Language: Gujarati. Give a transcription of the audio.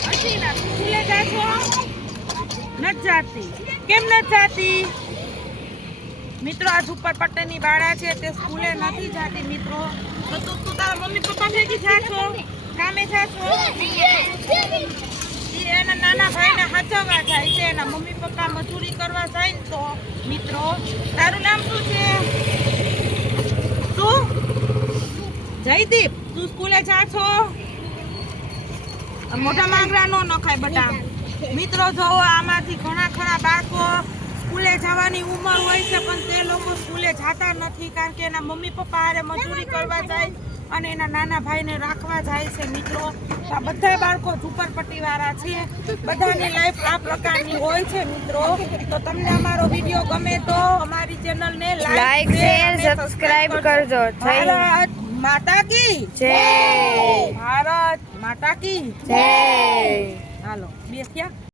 સ્કૂલે જા છો નથી જાતી. કેમ નથી જાતી? મિત્રો આ ઉપર પટેલની બાળા છે, તે સ્કૂલે નથી જાતી, મિત્રો. તો તું તારા મમ્મી પપ્પા ભેગી જા કામે જા છો એના નાના ભાઈને સાચવવા જાય છે, એના મમ્મી પપ્પા મજૂરી કરવા જાય ને મિત્રો. તારું નામ શું છે? શું? જયદીપ, તું સ્કૂલે જા છો મોટા માંગરા નો નખાય બટા મિત્રો જોવો આમાંથી ઘણા ખરા બાળકો સ્કૂલે જવાની ઉંમર હોય છે પણ તે લોકો સ્કૂલે જતા નથી કારણ કે એના મમ્મી પપ્પા હારે મજૂરી કરવા જાય અને એના નાના ભાઈને રાખવા જાય છે મિત્રો. આ બધા બાળકો ઝુંપડપટ્ટી વાળા છે. બધાની લાઈફ આ પ્રકારની હોય છે મિત્રો. તો તમને અમારો વીડિયો ગમે તો અમારી ચેનલને લાઈક શેર સબસ્ક્રાઇબ કરજો. જય માતા કી જય. ભારત માતા કી જય. હાલો બેસ્યા